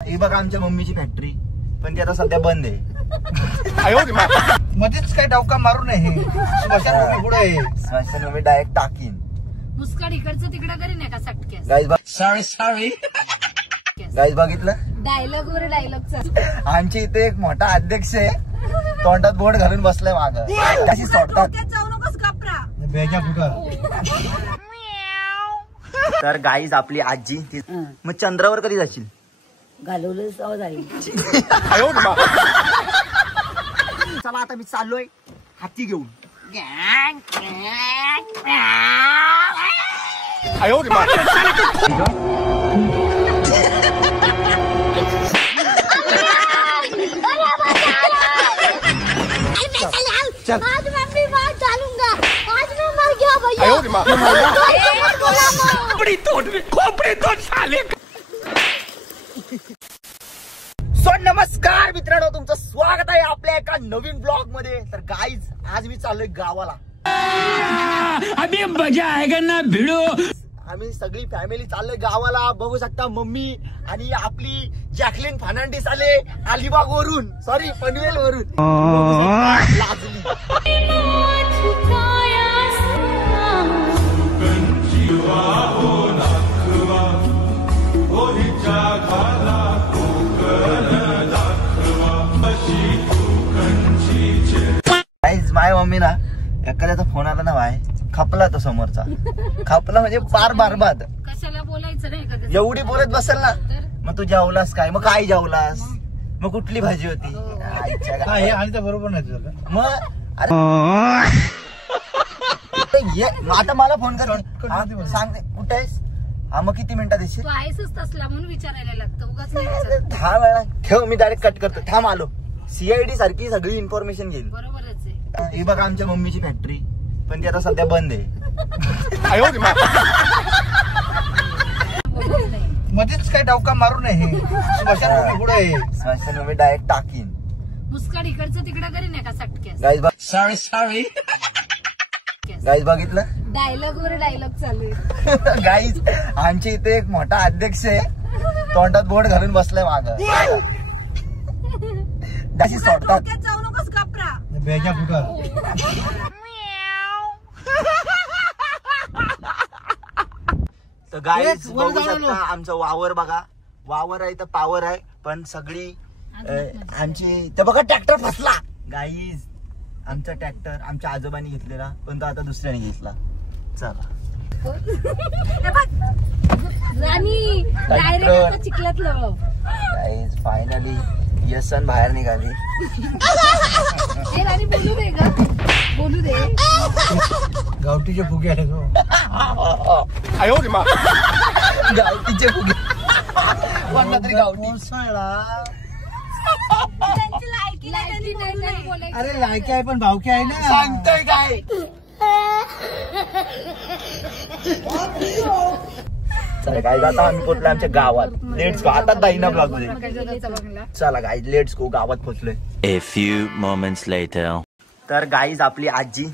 ही बघा आमच्या मम्मीची फॅक्टरी, पण ती आता सध्या बंद आहे. मध्येच काय डावका मारू नये. स्मशान पुढे स्मशान डायरेक्ट टाकीन. मुस्काड इकडचं तिकडं करीन एका सटक्यात. गाईज बघितलं डायलॉग वर डायलॉगचा. आमच्या इथे एक मोठा अध्यक्ष आहे, तोंडात बोट घालून बसलाय मागं. कशी सोडतात तर गाईज आपली आजी. मग चंद्रावर कधी जाशील? घालवलं जाईल. चला आता मी चाललोय हाती घेऊन. आज मैं अपनी बात डालूंगा. आज मैं मर गया भैया. सो नमस्कार मित्रांनो, तुमचं स्वागत आहे आपल्या एका नवीन ब्लॉग मध्ये. तर गाईज आज मी चाललोय गावाला. अभी मजा आएगा ना भिडो. आम्ही सगळी फॅमिली चाललोय गावाला. बघू शकता मम्मी आणि आपली जॅकलिन फर्नांडिस आले अलिबाग वरून, सॉरी पनवेल वरून. लाजली. माझ्या मम्मी ना एखाद्याचा फोन आला ना बाय खपला तो समोरचा. खपला म्हणजे फार बरबाद. कशाला बोलायचं नाही का? एवढी बोलत बसेल ना. मग तू जेवलास काय? मग काय जेवलास? मग कुठली भाजी होती? आणि तर बरोबर नाही तुझं. मग आता मला फोन कर, सांगते कुठे आहेस. हा मग किती मिनिटात येशील? तू आहेसच तसला म्हणून विचारायला लागतं. उगाच नाही विचारत. 10 वेळा ठेव, मी डायरेक्ट कट करतो. थांब आलो. CID सारखी सगळी इन्फॉर्मेशन घेईल. बरोबरच आहे. ही बघा आमच्या मम्मीची फॅक्टरी, पण ती आता सध्या बंद आहे. मध्येच काय डावका मारू नये. स्मशान पुढे स्मशान डायरेक्ट टाकीन. मुस्काड इकडचं तिकडं करीन एका सटक्यात. गाईज गाईज बघितलं डायलॉग वर डायलॉग चालू आहे. गाईज आमच्या इथे एक मोठा अध्यक्ष आहे, तोंडात बोट घालून बसलाय मागं. कशी सोडतात. जाऊ नकोस कपरा. बेजा फुटा. तर गाईज बघू शकता आमचं वावर बघा. वावर आहे तर पावर आहे, पण सगळी आमची. तर बघा ट्रॅक्टर फसला गाईज. आमचा ट्रॅक्टर आमच्या आजोबांनी घेतलेला, पण तो आता दुसऱ्याने घेतला. चला डायरेक्ट चिखलातलं. गाईज फायनली यसन बाहेर निघाली. राणी बोलू दे ग, बोलू दे. गावठीचे फुगे आहे तो. गावठीचे फुगे कोणता तरी गावठी. अरे लायकी आहे पण भावकी आहे ना. सांगतोय काय. चला गाईज आता आम्ही पोहोचलो आमच्या गावात. Let's go. आता दाईना ब्लॉग मध्ये. चला गाईज लेट्स गो. गावात पोहोचलोय. A few moments later. तर गाईज आपली आजी.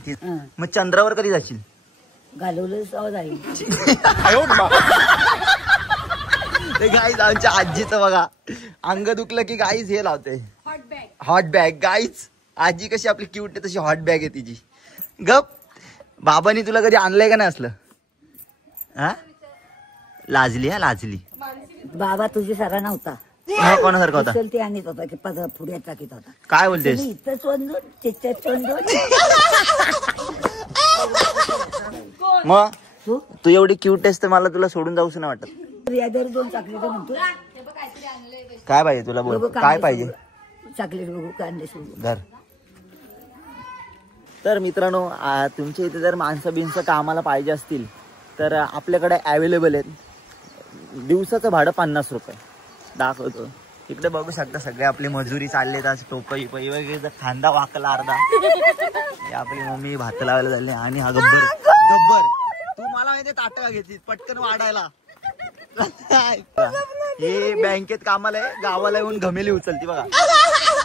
मग चंद्रावर कधी जाशील? घालवलं जाईल. गाईज आमच्या आजीचं बघा अंग दुखलं की गाईज हे लावते हॉट बॅग. गाईज आजी कशी आपली क्यूट आहे तशी हॉट बॅग आहे तिची. गप. बाबांनी तुला कधी आणलंय का नाही असलं? हा लाजली. हा लाजली. बाबा तुझी सारा नव्हता. कोणासारखा होता? ते आणत होता की पुढे टाकीत होता. काय बोलतेस? इथं चोंदून त्याच्यात चोंदून. मग तू एवढी क्यूट आहेस तर मला तुला सोडून जाऊस नाही वाटत. 2 चॉकलेट म्हणतो. काय पाहिजे तुला? बोल काय पाहिजे? चॉकलेट बघू कांदे सोडू घर. तर मित्रांनो तुमच्या इथे जर माणसं बिनसं कामाला पाहिजे असतील तर आपल्याकडे अवेलेबल आहेत. दिवसाचं भाडं 50 रुपये. दाखवतो इकडे बघू शकता. सगळे आपली मजुरी चालले. टोपई पै वगैरे खांदा वाकला अर्धा. आपली मम्मी भात लावायला झाली. आणि हा गब्बर. तू मला माहिती ताटं घेतली पटकन वाढायला. हे बँकेत कामाला आहे, गावाला येऊन घमेली उचलती बघा.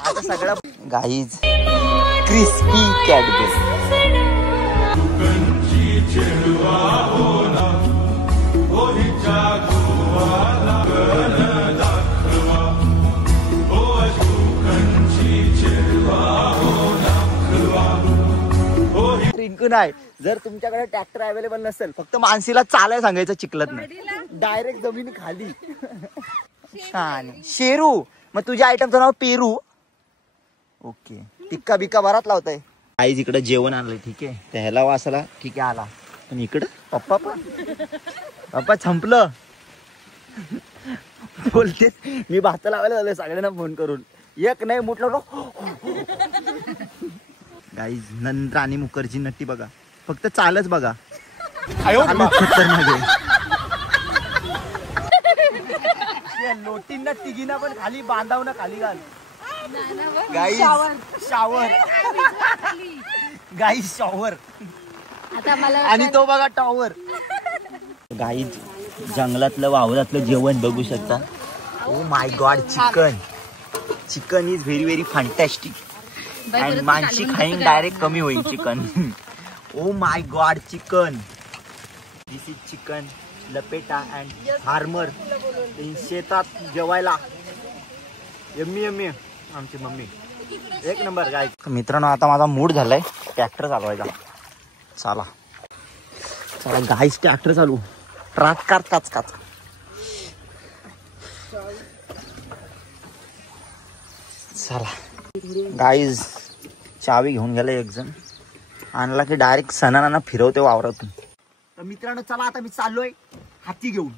आता सगळ्या गाईज क्रिस्पी कॅडबरी. टिंकू नाही. जर तुमच्याकडे ट्रॅक्टर अवेलेबल नसेल फक्त मानसीला चालायला सांगायचं चिखलात नाही, डायरेक्ट जमिनी खाली. छान. शेरू. मग तुझ्या आयटमचं नाव पेरू. ओके. टिक्का बिक्का बराच लावताय. आईज इकडे जेवण आणलंय. ठीक आहे त्याला वासला ठीक आहे आला. पण इकडं पप्पा पण पप्पा संपलं बोलते. मी भात लावायला झालोय सगळ्यांना फोन करून. एक नाही म्हटलं गाईज. नंद राणी मुखर्जी नट्टी बघा. फक्त चालच बघा. लोटींना तिघीना पण खाली बांधाव ना खाली घाल. Guys shower. Guys shower. आणि तो बघा टॉवर. गाईज जंगलातलं वावरातलं जेवण बघू शकता. Oh my God. Chicken is very very fantastic. And Mansi खाईन डायरेक्ट कमी होईल chicken. Oh my God. Chicken. This is chicken लपेटा अँड फार्मर शेतात जेवायला. Yummy yummy. आमची मम्मी एक नंबर. गाय मित्रांनो आता माझा मूड झालाय ट्रॅक्टर चालवायचा. चला चला गाईस ट्रॅक्टर चालू. ट्रॅक काच काच काच. चला गाईज चावी घेऊन गेला एक जण. आणला की डायरेक्ट सणाना फिरवते वावरातून. तर मित्रांनो चला आता मी चाललोय हाती घेऊन.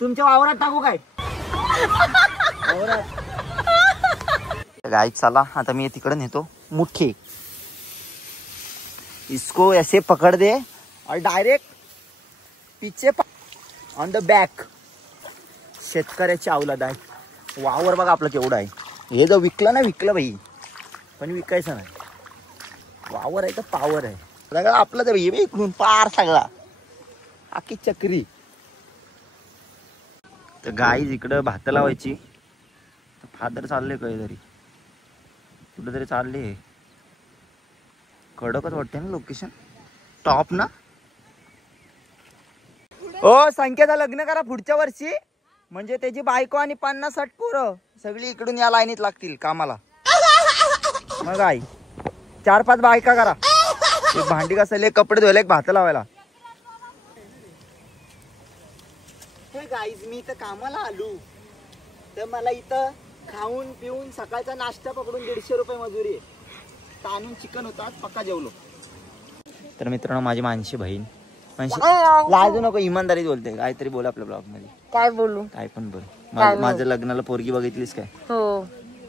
तुमच्या वावरात टाकू काय? गाईज चला आता मी तिकडे नेतो. मुठ्ठी इसको ऐसे पकड़ दे और डायरेक्ट पीछे ऑन द बॅक. शेतकऱ्याची अवलाद आहे. वावर बघा आपलं केवढं आहे. हे जर विकलं ना विकलं भाई पण विकायचं नाही. वावर आहे तर पावर आहे सगळं आपलं. तर हे इकडून पार सगळा आखी चक्री. तर गाईज इकडं भात लावायची. फादर चालले काहीतरी कुठेतरी चालले. कडकच वाटते ना लोकेशन. टॉप ना. ओ संख्याचं लग्न करा पुढच्या वर्षी. म्हणजे त्याची बायको आणि 50-60 पोरं सगळी इकडून या लाईनीत लागतील कामाला. मग आई 4-5 बायका करा. एक भांडी घासायला, एक कपडे धुवायला, एक भात लावायला. गाईज मी इथं कामाला आलो तर मला इथं खाऊन पिऊन सकाळचा नाश्ता पकडून 150 रुपये मजुरी आहे. ताणून चिकन होता पक्का जेवलो. तर मित्रांनो माझी मानसी बहीण. लाजू नको इमानदारी बोलते. काहीतरी बोल आपल्या ब्लॉग मध्ये. काय बोलू? काय पण बोल. माझं लग्नाला पोरगी बघितलीस काय? हो.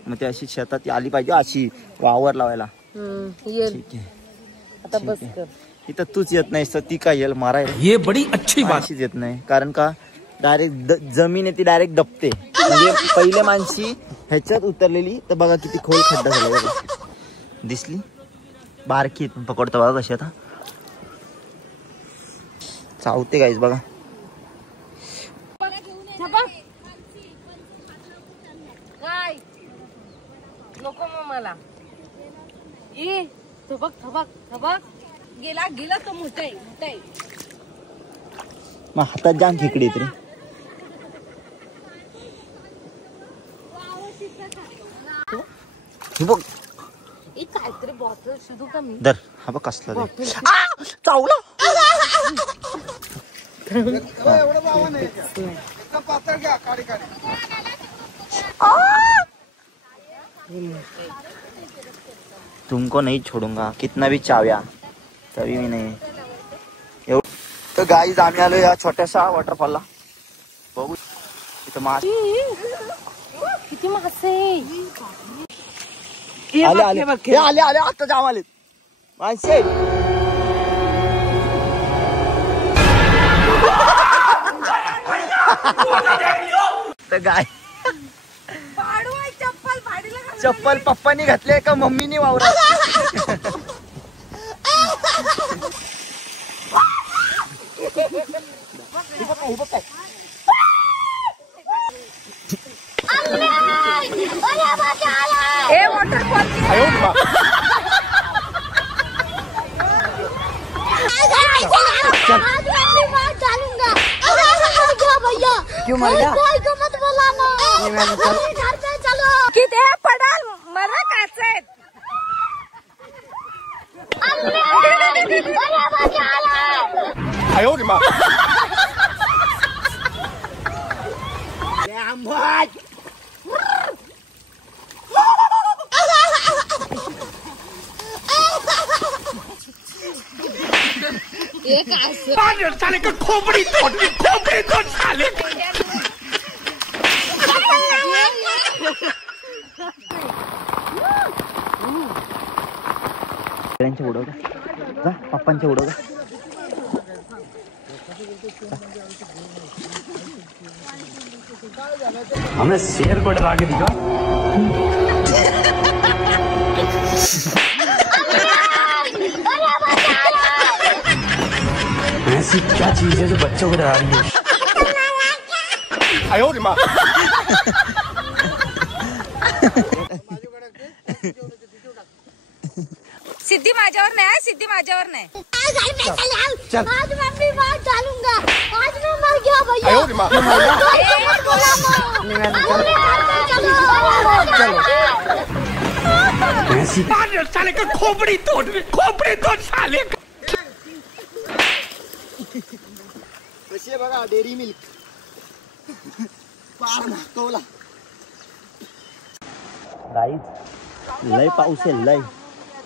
मग ते अशी शेतात आली पाहिजे अशी वावर लावायला. ठीक आहे आता बस कर. इथं तूच येत नाहीस तर ती काय येईल मारायला. हे बडी अच्छी बात. येत नाही कारण का डायरेक्ट जमीन आहे ती डायरेक्ट दबते. म्हणजे पहिले माणशी ह्याच्यात उतरलेली तर बघा किती खोल खड्डा झाला बघा. दिसली बारकी पकडतो बघा कशी. आता चावते गाईज बघा. नको मग मला. ए थबक थबक थबक. गेला गेला तो मोठा आहे. मग हातात जाम खेकडी येते रे. बघ काहीतरी बॉटल शोधू का मी. दर हा बघ कसला चावला. तुमको नहीं छोडूंगा कितना भी चाव्या तभी मी नाही. तर गाईज आम्ही आलो या छोट्याशा वॉटरफॉलला. बघू इथं मास किती मासे. आले आले आले आले आता जाम आले माणसे. तर गाय चप्पल पप्पानी घातले का मम्मीनी वावरात. आज मैं बात डालूंगा भैया. क्यों मर गया? कोई को मत बुलाना। अभी घर पे चलो। किती पडाल मला काचेत अरे मजा आला। 哎呦我的妈！ एक असं साले का खोपड़ी तोड़ साले उडव का जा पप्पांच्या उडव का हमें शेर को डरा के दिखा ऐसी क्या चीज है जो बच्चों को डरा रही है 哎呦我的妈！ सिद्धी माझ्यावर नाही सिद्धी माझ्यावर नाही घर पे चल। आज मैं भी बात डालूंगा। आज मैं मर गया भैया। 哎呦我的妈！ कोई को मत बुलाना। अभी घर पे चलो। ऐसी साले का खोपड़ी तोड़ साले कशी आहे बघा डेअरी मिल्क पार मागवला गाईच लय पाऊस आहे लय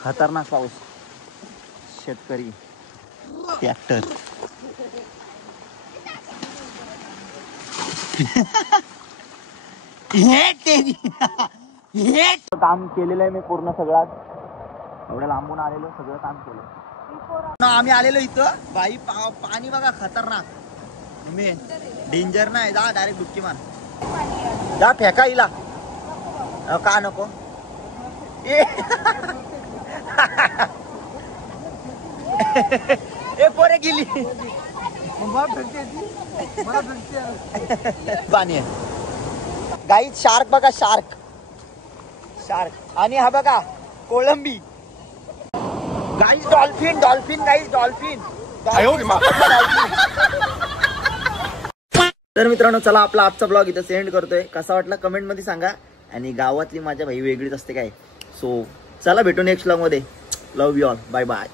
खतरनाक पाऊस शेतकरी ट्रॅक्टर काम केलेलं आहे मी पूर्ण सगळं एवढं लांबून आलेलो सगळं काम केलं आम्ही आलेलो इथं बाई पाणी बघा खतरनाक मी डेंजर नाही जा डायरेक्ट डुबकी मार जा फेका इला का नको ए पोरे गेली पाणी आहे गाईत शार्क बघा शार्क आणि हा बघा कोळंबी गाईज डॉल्फिन गाईज डॉल्फिन 哎呦我的妈！ तर मित्रांनो चला आपला आजचा ब्लॉग इथं सेंड करतोय कसा वाटला कमेंट मध्ये सांगा आणि गावातली माझ्या भाई वेगळीच असते काय सो चला भेटू नेक्स्ट ब्लॉग मध्ये love you all bye bye